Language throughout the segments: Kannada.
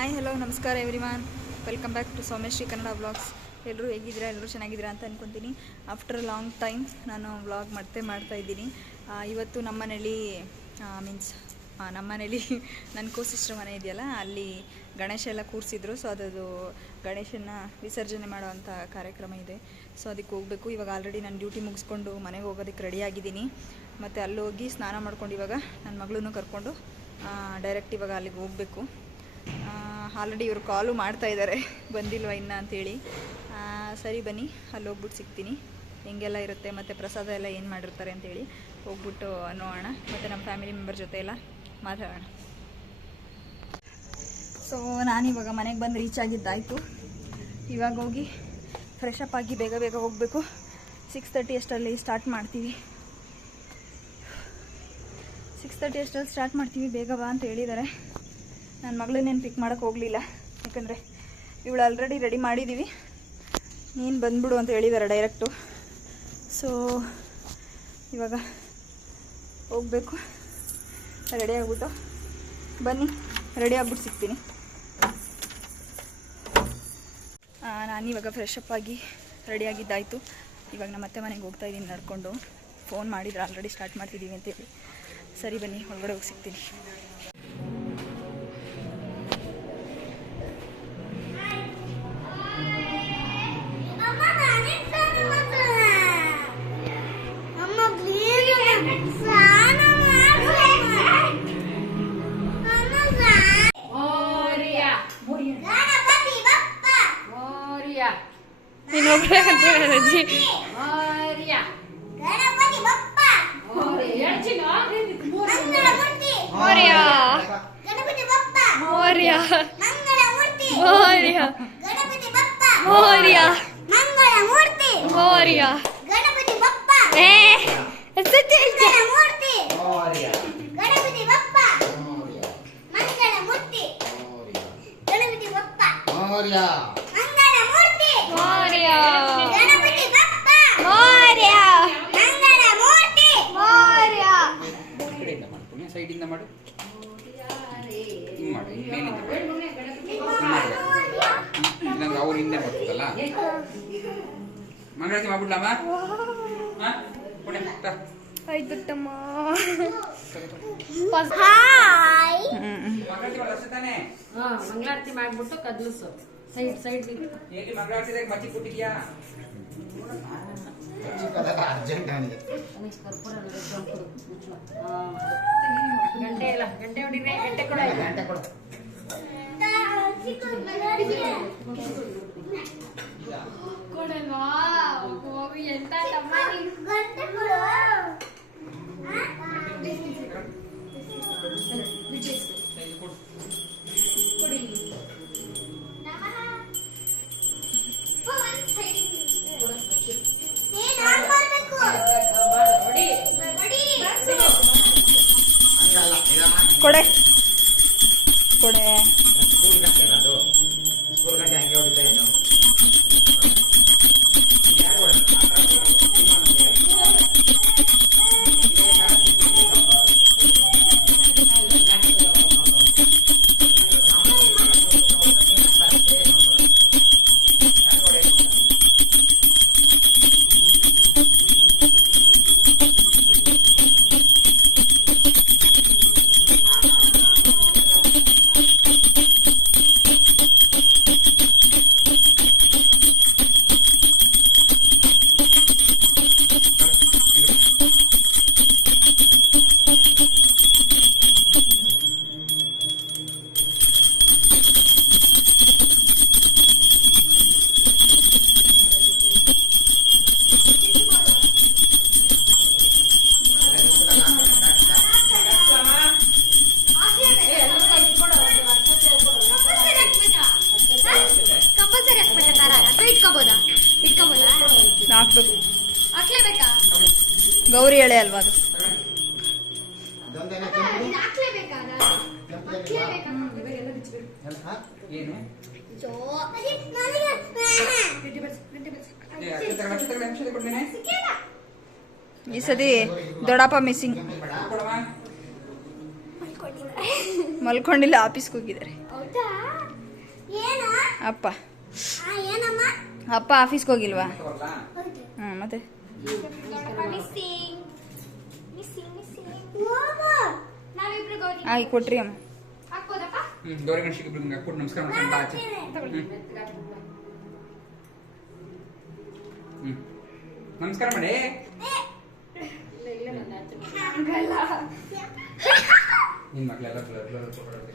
ಹಾಯ್ ಹಲೋ ನಮಸ್ಕಾರ everyone welcome back to Someshri Kannada blogs ಎಲ್ಲರೂ ಹೇಗಿದ್ದೀರಾ? ಎಲ್ಲರೂ ಚೆನ್ನಾಗಿದ್ದೀರಾ ಅಂತ ಅಂದ್ಕೊತೀನಿ ಆಫ್ಟರ್ ಲಾಂಗ್ ಟೈಮ್ ನಾನು ವ್ಲಾಗ್ ಮತ್ತೆ ಮಾಡ್ತಾ ಆ, ಇವತ್ತು ನಮ್ಮ ಮನೇಲಿ ಮೀನ್ಸ್ ನಮ್ಮ ಮನೇಲಿ ನನ್ನ ಕೋ ಸಿಸ್ಟರ್ ಮನೆ ಇದೆಯಲ್ಲ ಅಲ್ಲಿ ಗಣೇಶ ಎಲ್ಲ ಕೂರಿಸಿದ್ರು. ಸೊ ಅದದು ಗಣೇಶನ ವಿಸರ್ಜನೆ ಮಾಡುವಂಥ ಕಾರ್ಯಕ್ರಮ ಇದೆ. ಸೊ ಅದಕ್ಕೆ ಹೋಗಬೇಕು. ಇವಾಗ ಆಲ್ರೆಡಿ ನಾನು ಡ್ಯೂಟಿ ಮುಗಿಸ್ಕೊಂಡು ಮನೆಗೆ ಹೋಗೋದಕ್ಕೆ ರೆಡಿಯಾಗಿದ್ದೀನಿ ಮತ್ತು ಅಲ್ಲೋಗಿ ಸ್ನಾನ ಮಾಡ್ಕೊಂಡು ಇವಾಗ ನನ್ನ ಮಗಳನ್ನೂ ಕರ್ಕೊಂಡು ಡೈರೆಕ್ಟ್ ಇವಾಗ ಅಲ್ಲಿಗೆ ಹೋಗಬೇಕು. ಆಲ್ರೆಡಿ ಇವರು ಕಾಲು ಮಾಡ್ತಾ ಇದ್ದಾರೆ. ಬಂದಿಲ್ವಾ ಇನ್ನ ಅಂತೇಳಿ. ಸರಿ ಬನ್ನಿ, ಅಲ್ಲಿ ಹೋಗ್ಬಿಟ್ಟು ಸಿಗ್ತೀನಿ. ಹೆಂಗೆಲ್ಲ ಇರುತ್ತೆ ಮತ್ತು ಪ್ರಸಾದ ಎಲ್ಲ ಏನು ಮಾಡಿರ್ತಾರೆ ಅಂತೇಳಿ. ಹೋಗ್ಬಿಟ್ಟು ನೋಡೋಣ. ಮತ್ತು ನಮ್ಮ ಫ್ಯಾಮಿಲಿ ಮೆಂಬರ್ ಜೊತೆ ಎಲ್ಲ ಮಾತಾಡೋಣ. ಸೊ ನಾನಿವಾಗ ಮನೆಗೆ ಬಂದು ರೀಚ್ ಆಗಿದ್ದಾಯಿತು ಇವಾಗ ಹೋಗಿ ಫ್ರೆಶ್ ಅಪ್ ಆಗಿ ಬೇಗ ಬೇಗ ಹೋಗಬೇಕು. ಸಿಕ್ಸ್ ತರ್ಟಿ ಅಷ್ಟರಲ್ಲಿ ಸ್ಟಾರ್ಟ್ ಮಾಡ್ತೀವಿ. ಸಿಕ್ಸ್ ತರ್ಟಿ ಅಷ್ಟರಲ್ಲಿ ಸ್ಟಾರ್ಟ್ ಮಾಡ್ತೀವಿ, ಬೇಗ ಬಾ ಅಂತ ಹೇಳಿದ್ದಾರೆ. ನನ್ನ ಮಗಳನ್ನೇನು ಪಿಕ್ ಮಾಡೋಕ್ಕೆ ಹೋಗಲಿಲ್ಲ. ಯಾಕಂದರೆ ಇವಳು ಆಲ್ರೆಡಿ ರೆಡಿ ಮಾಡಿದ್ದೀವಿ ನೀನು ಬಂದ್ಬಿಡು ಅಂತ ಹೇಳಿದ್ದಾರೆ ಡೈರೆಕ್ಟು ಸೊ ಇವಾಗ ಹೋಗಬೇಕು. ರೆಡಿ ಆಗ್ಬಿಟ್ಟು. ಬನ್ನಿ ರೆಡಿ ಆಗ್ಬಿಟ್ಟು ಸಿಗ್ತೀನಿ. ನಾನು ನಾನಿವಾಗ ಫ್ರೆಶ್ ಅಪ್ ಆಗಿ ರೆಡಿ ಆಗಿದ್ದಾಯಿತು. ಇವಾಗ ನಮ್ಮ ಅತ್ತೆ ಮನೆಗೆ ಹೋಗ್ತಾ ಇದ್ದೀನಿ ನಡ್ಕೊಂಡು. ಫೋನ್ ಮಾಡಿದ್ರೆ ಆಲ್ರೆಡಿ ಸ್ಟಾರ್ಟ್ ಮಾಡ್ತಿದ್ದೀವಿ ಅಂತೇಳಿ ಸರಿ ಬನ್ನಿ ಒಳಗಡೆ ಹೋಗಿ ಸಿಗ್ತೀನಿ. ಮೌರ್ಯ. ಮೌರ್ಯ. ಮೌರ್ಯ. ಮೌರ್ಯ. ಏ. ಮೌರ್ಯ. ಸೈಡಿಂದ ಮಾಡು. ಹಿಂಗ್ ಮಾಡು ಮೇಲಿಂದ ಇಲ್ಲಾಂದ್ರೆ ಅವ್ರು ಹಿಂದೆ ಬರ್ತದಲ್ಲ ಮಂಗಳಾರತಿ ಮಾಡ್ಬಿಡ್ಲಮ್ಮ ಹಾ? ಪುಣ್ಯ ತಾ. ಆಯ್ತು ತಮ್ಮ ಹಾಯ್. ಮಂಗಳಾರತಿ ಮಂಗಳಾರತಿ ಮಾಡ್ಬಿಟ್ಟು ಕದ್ಲಿಸು. ಸೈಡ್ ಸೈಡ್ ಹೇಗೆ ಮಂಗಳಾರತಿದಾಗ ಮಚ್ಚಿ ಕೊಟ್ಟಿದ್ಯಾ? ಗಂಟೆ ಇಲ್ಲ ಗಂಟೆ ಹೊಡಿನೆ ಗಂಟೆ ಕೊಡ ಕೊಡಲ್ವಾ ಹೋಗಿ ಎಂತ ತಮ್ಮ ಗಂಟೆ ಕೊಡು. ಸೈಡ್ ಕೊಡು ಕೊಡಿ ಕೊಡೆ. ಕೊಡೆ. ಕೊಡ್ಲೇನೆ? ಈ ಸತಿ ದೊಡ್ಡಪ್ಪ ಮಿಸ್ಸಿಂಗ್ ಮಲ್ಕೊಂಡಿಲ್ಲ ಆಫೀಸ್ಗೆ ಹೋಗಿದ್ದಾರೆ. ಹೌದಾ? ಅಪ್ಪ. ಆ, ಏನಮ್ಮ? ಅಪ್ಪ ಆಫೀಸ್ಗೆ ಹೋಗಿಲ್ವಾ? ಮತ್ತೆ? ಆಗಿ ಕೊಟ್ರಿ ಅಮ್ಮ. ಹ್ಮ್ ಗೌರಿ ಗಣೇಶಿಗೆ ಇಬ್ರಿಗೆ ಕೊಟ್ಟು ನಮಸ್ಕಾರ ಮಾಡ್ಕೊಂಡು ಆಚೆ. ಹ್ಮ್. ನಮಸ್ಕಾರ ಮಾಡಿ. ನಿನ್ ಮಕ್ಳೆಲ್ಲ ಬ್ಲರ್ ಬ್ಲರ್ ತಗೊಳೋದು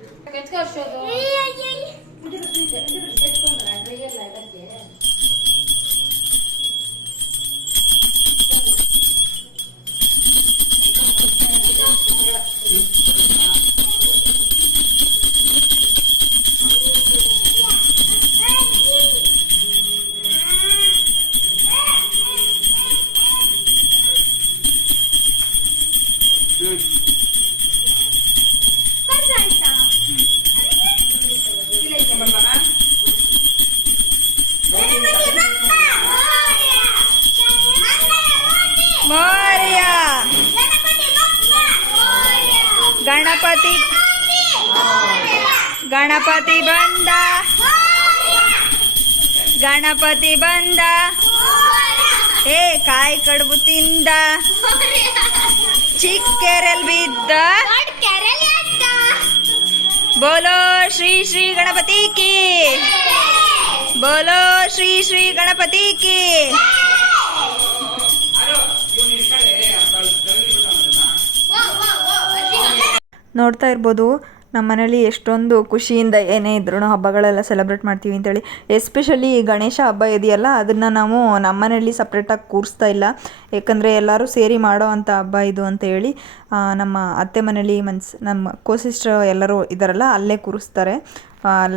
ಗಣಪತಿ ಬಂದ. ಏ ಕಾಯಿ ಕಡುಬು ತಿಂದ. ಚಿಕ್ಕೆರೆಲ್ ಬಿದ್ದ. ಬೋಲೋ ಶ್ರೀ ಶ್ರೀ ಗಣಪತಿ ಕಿ. ಬೋಲೋ ಶ್ರೀ ಶ್ರೀ ಗಣಪತಿ ಕಿ. ನೋಡ್ತಾ ಇರ್ಬೋದು ನಮ್ಮ ಮನೇಲಿ ಎಷ್ಟೊಂದು ಖುಷಿಯಿಂದ ಏನೇ ಇದ್ರೂ ಹಬ್ಬಗಳೆಲ್ಲ ಸೆಲೆಬ್ರೇಟ್ ಮಾಡ್ತೀವಿ ಅಂತೇಳಿ. ಎಸ್ಪೆಷಲಿ ಗಣೇಶ ಹಬ್ಬ ಇದೆಯಲ್ಲ, ಅದನ್ನು ನಾವು ನಮ್ಮ ಮನೇಲಿ ಸಪ್ರೇಟಾಗಿ ಕೂರಿಸ್ತಾ ಇಲ್ಲ. ಯಾಕಂದರೆ ಎಲ್ಲರೂ ಸೇರಿ ಮಾಡೋ ಅಂಥ ಹಬ್ಬ ಇದು ಅಂತ ಹೇಳಿ ನಮ್ಮ ಅತ್ತೆ ಮನೇಲಿ ಮನ್ಸ್, ನಮ್ಮ ಕೋ ಸಿಸ್ಟರ್ ಎಲ್ಲರೂ ಇದ್ದಾರಲ್ಲ ಅಲ್ಲೇ ಕೂರಿಸ್ತಾರೆ.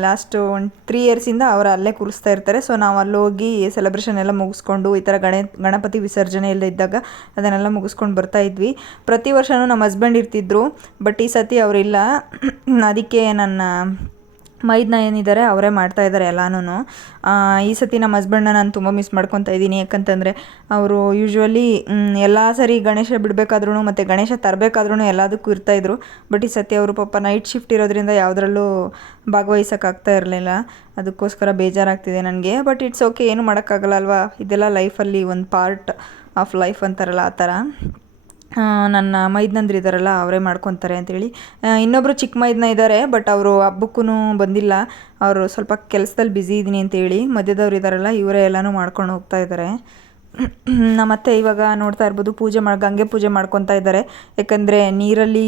ಲಾಸ್ಟ್ ಒಂದು ತ್ರೀ ಇಯರ್ಸಿಂದ ಅವರು ಅಲ್ಲೇ ಕೂರಿಸ್ತಾ ಇರ್ತಾರೆ. ಸೊ ನಾವು ಅಲ್ಲೋಗಿ ಸೆಲೆಬ್ರೇಷನ್ ಎಲ್ಲ ಮುಗಿಸ್ಕೊಂಡು, ಈ ಥರ ಗಣೆ, ಗಣಪತಿ ವಿಸರ್ಜನೆ ಎಲ್ಲ ಇದ್ದಾಗ ಅದನ್ನೆಲ್ಲ ಮುಗಿಸ್ಕೊಂಡು ಬರ್ತಾ ಇದ್ವಿ. ಪ್ರತಿ ವರ್ಷವೂ ನಮ್ಮ ಹಸ್ಬೆಂಡ್ ಇರ್ತಿದ್ರು ಬಟ್ ಈ ಸತಿ ಅವರಿಲ್ಲ. ಅದಕ್ಕೆ ನನ್ನ ಮೈದ್ನ ಏನಿದ್ದಾರೆ ಅವರೇ ಮಾಡ್ತಾ ಇದ್ದಾರೆ ಎಲ್ಲಾನು ಈ ಸತಿ ನಮ್ಮ ಹಸ್ಬೆಂಡ್ನ ನಾನು ತುಂಬ ಮಿಸ್ ಮಾಡ್ಕೊತಾ ಇದ್ದೀನಿ ಯಾಕಂತಂದರೆ ಅವರು ಯೂಶ್ವಲಿ ಎಲ್ಲ ಸರಿ ಗಣೇಶ ಬಿಡಬೇಕಾದ್ರೂ ಮತ್ತು ಗಣೇಶ ತರಬೇಕಾದ್ರೂ ಎಲ್ಲದಕ್ಕೂ ಇರ್ತಾಯಿದ್ರು ಬಟ್ ಈ ಸತಿ ಅವರು ಪಾಪ ನೈಟ್ ಶಿಫ್ಟ್ ಇರೋದ್ರಿಂದ ಯಾವುದರಲ್ಲೂ ಭಾಗವಹಿಸೋಕ್ಕಾಗ್ತಾ ಇರಲಿಲ್ಲ. ಅದಕ್ಕೋಸ್ಕರ ಬೇಜಾರಾಗ್ತಿದೆ ನನಗೆ. ಬಟ್ ಇಟ್ಸ್ ಓಕೆ ಏನು ಮಾಡೋಕ್ಕಾಗಲ್ಲ ಅಲ್ವಾ? ಇದೆಲ್ಲ ಲೈಫಲ್ಲಿ ಒಂದು ಪಾರ್ಟ್ ಆಫ್ ಲೈಫ್ ಅಂತಾರಲ್ಲ ಆ ಥರ ನನ್ನ ಮೈದ್ನಂದ್ರು ಇದ್ದಾರಲ್ಲ ಅವರೇ ಮಾಡ್ಕೊತಾರೆ ಅಂತೇಳಿ. ಆ, ಇನ್ನೊಬ್ಬರು ಚಿಕ್ಕ ಮೈದ್ನ ಇದ್ದಾರೆ ಬಟ್ ಅವರು ಹಬ್ಬಕ್ಕೂ ಬಂದಿಲ್ಲ. ಅವರು ಸ್ವಲ್ಪ ಕೆಲಸದಲ್ಲಿ ಬ್ಯುಸಿ ಇದ್ದೀನಿ ಅಂತೇಳಿ. ಮಧ್ಯದವ್ರು ಇದ್ದಾರಲ್ಲ ಇವರೇ ಎಲ್ಲನೂ ಮಾಡ್ಕೊಂಡು ಹೋಗ್ತಾ ಇದ್ದಾರೆ ನಮ್ಮತ್ತೆ ಇವಾಗ ನೋಡ್ತಾ ಇರ್ಬೋದು ಪೂಜೆ ಮಾಡಿ ಗಂಗೆ ಪೂಜೆ ಮಾಡ್ಕೊತಾ ಇದ್ದಾರೆ ಯಾಕಂದರೆ ನೀರಲ್ಲಿ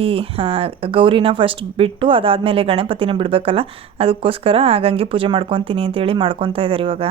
ಗೌರಿನ ಫಸ್ಟ್ ಬಿಟ್ಟು ಅದಾದಮೇಲೆ ಗಣಪತಿನ ಬಿಡಬೇಕಲ್ಲ ಅದಕ್ಕೋಸ್ಕರ ಗಂಗೆ ಪೂಜೆ ಮಾಡ್ಕೊತೀನಿ ಅಂತೇಳಿ ಮಾಡ್ಕೊತಾ ಇದ್ದಾರೆ ಇವಾಗ.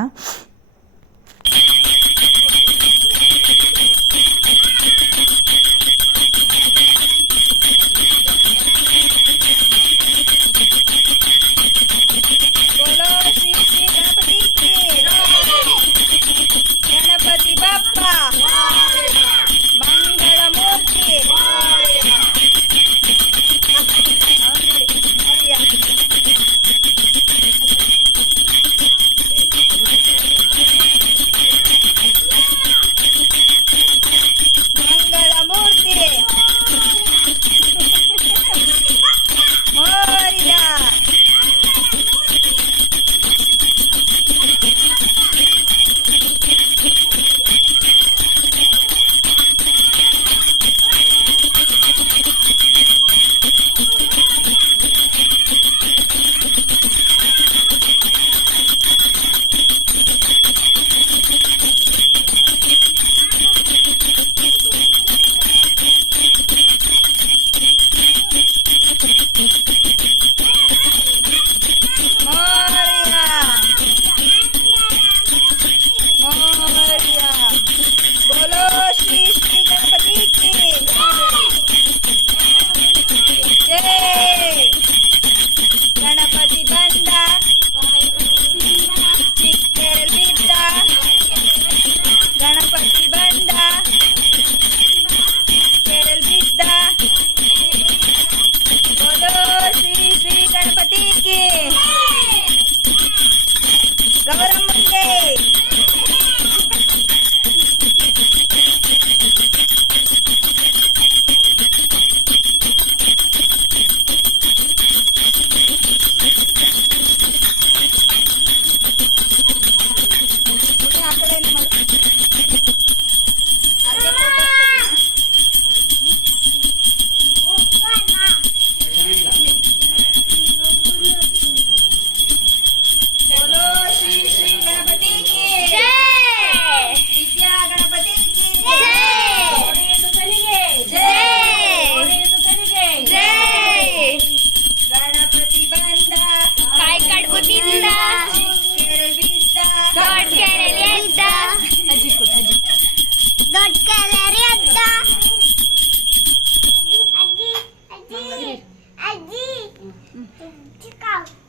嗯。有这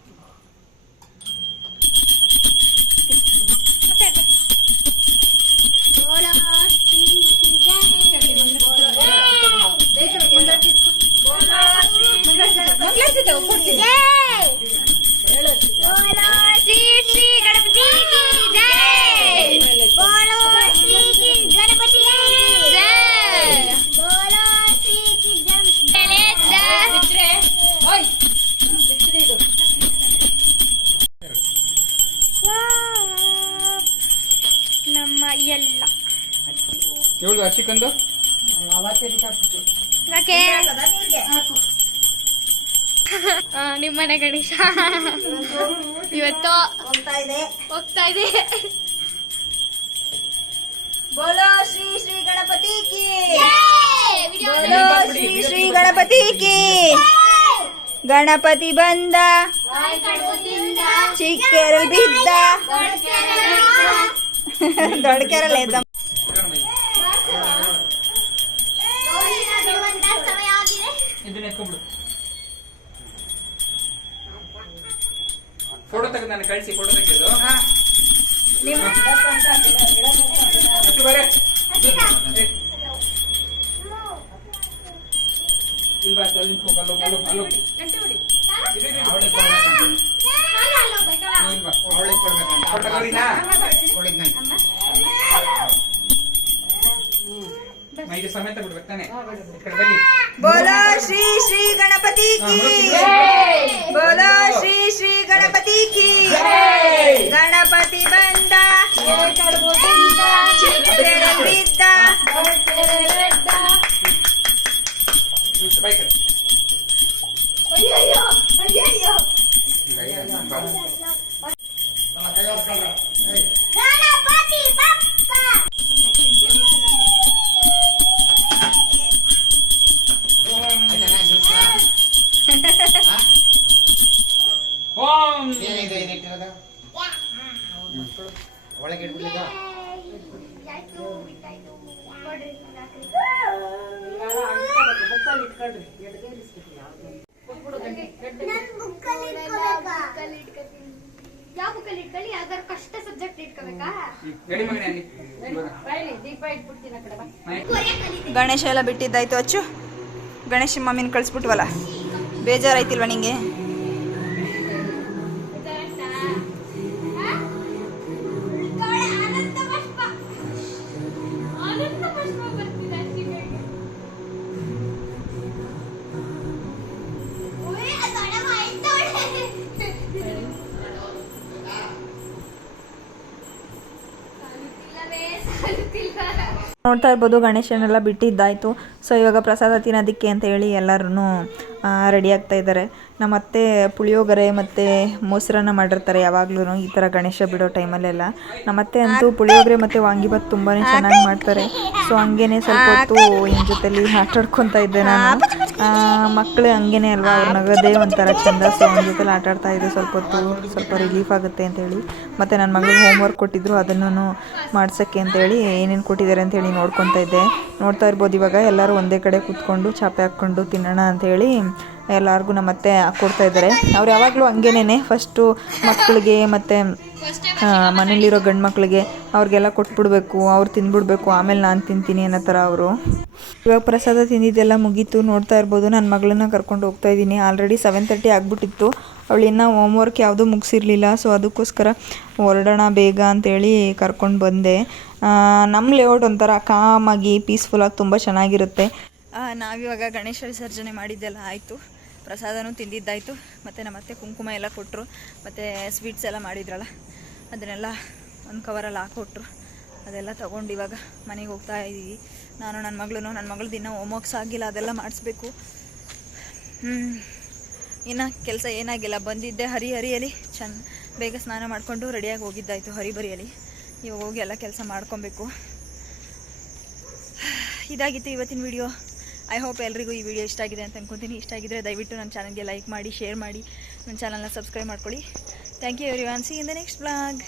ನಿಮ್ಮನೆ ಗಣೇಶ. ಇವತ್ತು ಹೋಗ್ತಾ ಇದೆ. ಹೋಗ್ತಾ ಇದೆ. ಬೋಲೋ ಶ್ರೀ ಶ್ರೀ ಗಣಪತಿ ಕಿ. ಬೋಲೋ ಶ್ರೀ ಶ್ರೀ ಗಣಪತಿ ಕಿ. ಗಣಪತಿ ಬಂದ. ಚಿಕ್ಕರು ಬಿದ್ದ. ದೊಡ್ಡ ಕೆರಲ್ಲ ಫೋಟೋ ತೆಗೆದು ನಾನು ಕಳಿಸಿ ಫೋಟೋ ತೆಗೆದು ಹಾ. ನೀವು ಅಷ್ಟು ಬರೇ. ಇಲ್ವಾ ಅಲ್ಲಿ ಹೋಗಲ್ಲ ಅಲ್ಲೋ ಅಲ್ಲೋ ಅಲ್ಲೋ ಇರು, ಇರು, ಇರು. ನೀನ್ ಬಾ. ಫೋಟೋ ತಗೊಳ್ಳಿನಾ? ಮೈಗೆ ಸಮೇತ ಬಿಡ್ಬೇಕು ತಾನೆ ಈ ಕಡೆ ಬನ್ನಿ. ಬೋಲೋ ಶ್ರೀ ಶ್ರೀ ಗಣಪತಿ ಕಿ. ಬೋಲೋ ಶ್ರೀ ಶ್ರೀ ಗಣಪತಿ ಕಿ. ಗಣಪತಿ ಬಂದ. ಚಿಕ್ಕೇರಲ್ಲಿ ಬಿದ್ದ ಇಷ್ಟು ಬೈ ಕಡೆ. ಅಯ್ಯಯ್ಯೋ ಅಯ್ಯಯ್ಯೋ. ಗಣೇಶ ಎಲ್ಲ ಬಿಟ್ಟಿದ್ದಾಯ್ತು ಅಚ್ಚು. ಗಣೇಶ ಮಮ್ಮಿನ ಕಳಿಸ್ಬಿಟ್ವಲ್ಲ. ಬೇಜಾರಾಯ್ತಿಲ್ವಾ ನಿಂಗೆ? ನೋಡ್ತಾ ಇರ್ಬೋದು ಗಣೇಶನೆಲ್ಲ ಬಿಟ್ಟಿದ್ದಾಯಿತು. ಸೊ ಇವಾಗ ಪ್ರಸಾದ ತಿನ್ನೋದಕ್ಕೆ ಅಂತ ಹೇಳಿ ಎಲ್ಲರೂ ರೆಡಿ ಆಗ್ತಾ ಇದ್ದಾರೆ. ನಮ್ಮ ಅತ್ತೆ ಪುಳಿಯೋಗರೆ ಮತ್ತು ಮೊಸರನ್ನ ಮಾಡಿರ್ತಾರೆ ಯಾವಾಗ್ಲೂ ಈ ಥರ ಗಣೇಶ ಬಿಡೋ ಟೈಮಲ್ಲೆಲ್ಲ. ನಮ್ಮ ಅತ್ತೆ ಅಂತೂ ಪುಳಿಯೋಗರೆ ಮತ್ತು ವಾಂಗಿಭಾತ್ ತುಂಬಾ ಚೆನ್ನಾಗಿ ಮಾಡ್ತಾರೆ. ಸೊ ಹಂಗೇನೆ ಸ್ವಲ್ಪ ಹೊತ್ತು ಇನ್ ಜೊತೆಲಿ ಆಟಾಡ್ಕೊತಾ ಇದ್ದೆ ನಾನು. ಮಕ್ಕಳು ಹಂಗೇನೆ ಅಲ್ವಾ? ಅವ್ರು ನಗೋದೇ ಒಂಥರ ಚಂದ ಸೊ ಅವ್ನ ಜೊತೆಲಿ ಆಟಾಡ್ತಾ ಇದ್ದೆ ಸ್ವಲ್ಪ ಹೊತ್ತು ಸ್ವಲ್ಪ ರಿಲೀಫ್ ಆಗುತ್ತೆ ಅಂತೇಳಿ ಮತ್ತು ನನ್ನ ಮಗಳಿಗೆ ಹೋಮ್ವರ್ಕ್ ಕೊಟ್ಟಿದ್ರು ಅದನ್ನು ಮಾಡ್ಸೋಕ್ಕೆ ಅಂತೇಳಿ ಏನೇನು ಕೊಟ್ಟಿದ್ದಾರೆ ಅಂತೇಳಿ ನೋಡ್ಕೊತಾ ಇದ್ದೆ. ನೋಡ್ತಾ ಇರ್ಬೋದು ಇವಾಗ ಎಲ್ಲರೂ ಒಂದೇ ಕಡೆ ಕೂತ್ಕೊಂಡು ಚಾಪೆ ಹಾಕ್ಕೊಂಡು ತಿನ್ನೋಣ ಅಂಥೇಳಿ ಎಲ್ಲರಿಗೂ ನಮ್ಮ ಅತ್ತೆ ಹಾಕ್ಕೊಡ್ತಾ ಇದ್ದಾರೆ. ಅವ್ರು ಯಾವಾಗಲೂ ಹಂಗೇನೆ ಫಸ್ಟು ಮಕ್ಕಳಿಗೆ ಮತ್ತು ಮನೇಲಿರೋ ಗಂಡು ಮಕ್ಕಳಿಗೆ ಅವ್ರಿಗೆಲ್ಲ ಕೊಟ್ಬಿಡ್ಬೇಕು ಅವ್ರು ತಿಂದ್ಬಿಡ್ಬೇಕು ಆಮೇಲೆ ನಾನು ತಿಂತೀನಿ ಅನ್ನೋ ಥರ ಅವರು. ಇವಾಗ ಪ್ರಸಾದ ತಿಂದಿದ್ದೆಲ್ಲ ಮುಗೀತು ನೋಡ್ತಾ ಇರ್ಬೋದು ನನ್ನ ಮಗಳನ್ನ ಕರ್ಕೊಂಡು ಹೋಗ್ತಾ ಇದ್ದೀನಿ. ಆಲ್ರೆಡಿ ಸೆವೆನ್ ತರ್ಟಿ ಆಗಿಬಿಟ್ಟಿತ್ತು. ಅವಳು ಇನ್ನೂ ಹೋಮ್ವರ್ಕ್ ಯಾವುದೂ ಮುಗಿಸಿರ್ಲಿಲ್ಲ ಸೊ ಅದಕ್ಕೋಸ್ಕರ ಹೊರಡೋಣ ಬೇಗ ಅಂತೇಳಿ ಕರ್ಕೊಂಡು ಬಂದೆ. ನಮ್ಮ ಲೇಔಟ್ ಒಂಥರ ಕಾಮಾಗಿ ಪೀಸ್ಫುಲ್ಲಾಗಿ ತುಂಬ ಚೆನ್ನಾಗಿರುತ್ತೆ. ನಾವಿವಾಗ ಗಣೇಶ ವಿಸರ್ಜನೆ ಮಾಡಿದ್ದೆಲ್ಲ ಆಯಿತು. ಪ್ರಸಾದನೂ ತಿಂದಿದ್ದಾಯಿತು. ಮತ್ತು ನಮ್ಮ ಅತ್ತೆ ಕುಂಕುಮ ಎಲ್ಲ ಕೊಟ್ಟರು ಮತ್ತು ಸ್ವೀಟ್ಸ್ ಎಲ್ಲ ಮಾಡಿದ್ರಲ್ಲ, ಅದನ್ನೆಲ್ಲ ಒಂದು ಕವರಲ್ಲಿ ಹಾಕ್ಕೊಟ್ರು. ಅದೆಲ್ಲ ತೊಗೊಂಡು ಇವಾಗ ಮನೆಗೆ ಹೋಗ್ತಾ ಇದ್ದೀವಿ. ನಾನು ನನ್ನ ಮಗಳು ನನ್ನ ಮಗಳು ದಿನ ಹೋಮ್ವರ್ಕ್ಸ್ ಆಗಿಲ್ಲ, ಅದೆಲ್ಲ ಮಾಡಿಸ್ಬೇಕು. ಇನ್ನು ಕೆಲಸ ಏನಾಗಿಲ್ಲ, ಬಂದಿದ್ದೆ ಹರಿ ಹರಿಯಲಿ ಚೆನ್ನ ಬೇಗ ಸ್ನಾನ ಮಾಡಿಕೊಂಡು ರೆಡಿಯಾಗಿ ಹೋಗಿದ್ದಾಯಿತು ಹರಿಬರಿಯಲಿ ಇವಾಗ ಹೋಗಿ ಎಲ್ಲ ಕೆಲಸ ಮಾಡ್ಕೊಬೇಕು. ಇದಾಗಿತ್ತು ಇವತ್ತಿನ ವಿಡಿಯೋ ಐ ಹೋಪ್ ಎಲ್ರಿಗೂ ಈ ವಿಡಿಯೋ ಇಷ್ಟ ಆಗಿದೆ ಅಂತ ಅನ್ಕೊಂತೀನಿ. ಇಷ್ಟ ಆಗಿದ್ರೆ ದಯವಿಟ್ಟು ನನ್ನ ಚಾನಲ್ಗೆ ಲೈಕ್ ಮಾಡಿ, ಶೇರ್ ಮಾಡಿ ನನ್ನ ಚಾನಲ್ನ ಸಬ್ಸ್ಕ್ರೈಬ್ ಮಾಡ್ಕೊಳ್ಳಿ. Thank you everyone see in the next blog